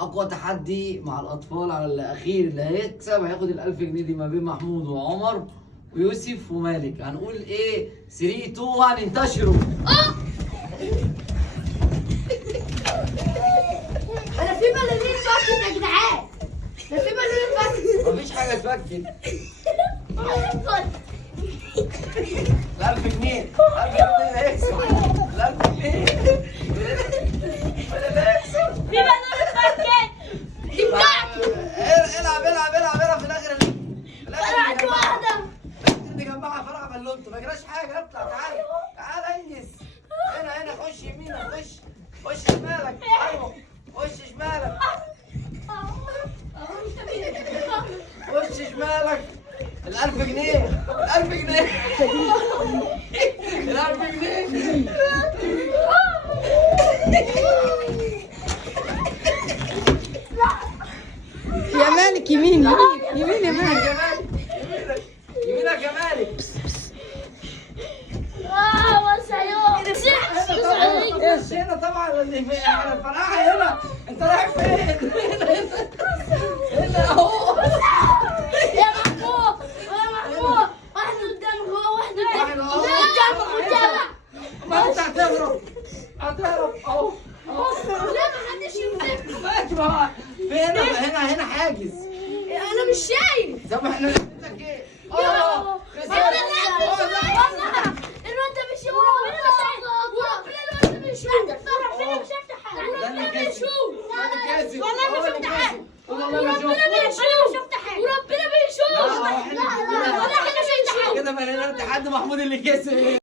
اقوى تحدي مع الاطفال على الاخير، اللي هيكسب هياخد ال1000 جنيه دي ما بين محمود وعمر ويوسف ومالك. هنقول ايه 3 2 1 انتشروا. انا في بلالين اتفكت يا جدعان، ده في بلالين اتفكت. مفيش حاجه اتفكت. ال1000 جنيه، ال1000 جنيه اللي هيكسب، ال1000 جنيه اللي هيكسب. في بلالين اتفكت دي بتاعتي. العب العب العب العب في الاخر اللي في الاخر انا عندي واحده نجمعها فرع بلومته، ما يجراش حاجه. اطلع تعال تعال انجز. هنا خش يمينك، خش شمالك. ايوه خش شمالك، خش شمالك. ال1000 جنيه، ال1000 جنيه، ال1000 جنيه. يا مالك يمين يمين يا مالك. يمينك يا مالك. بس هنا طبعا اللي في الفراحه هنا. انت رايح فين؟ هنا اهو. يا محمود واحد قدامك، هو واحد قدامك. ما انت هتهرب اهو. لا ما حدش يمسكني. ماشي بقى. هنا حاجز. انا مش شايف. طب احنا نعمل ايه؟ الواد ده مش وربنا مش شايف، وربنا الواد ده مش شايف. ربنا مش هيفتح حاجه، ربنا بيشوف. والله ما شفت حاجه، وربنا بيشوف، وربنا بيشوف. لا، والله احنا شفت حاجه. كده بقى لنا تحدي محمود اللي كسب.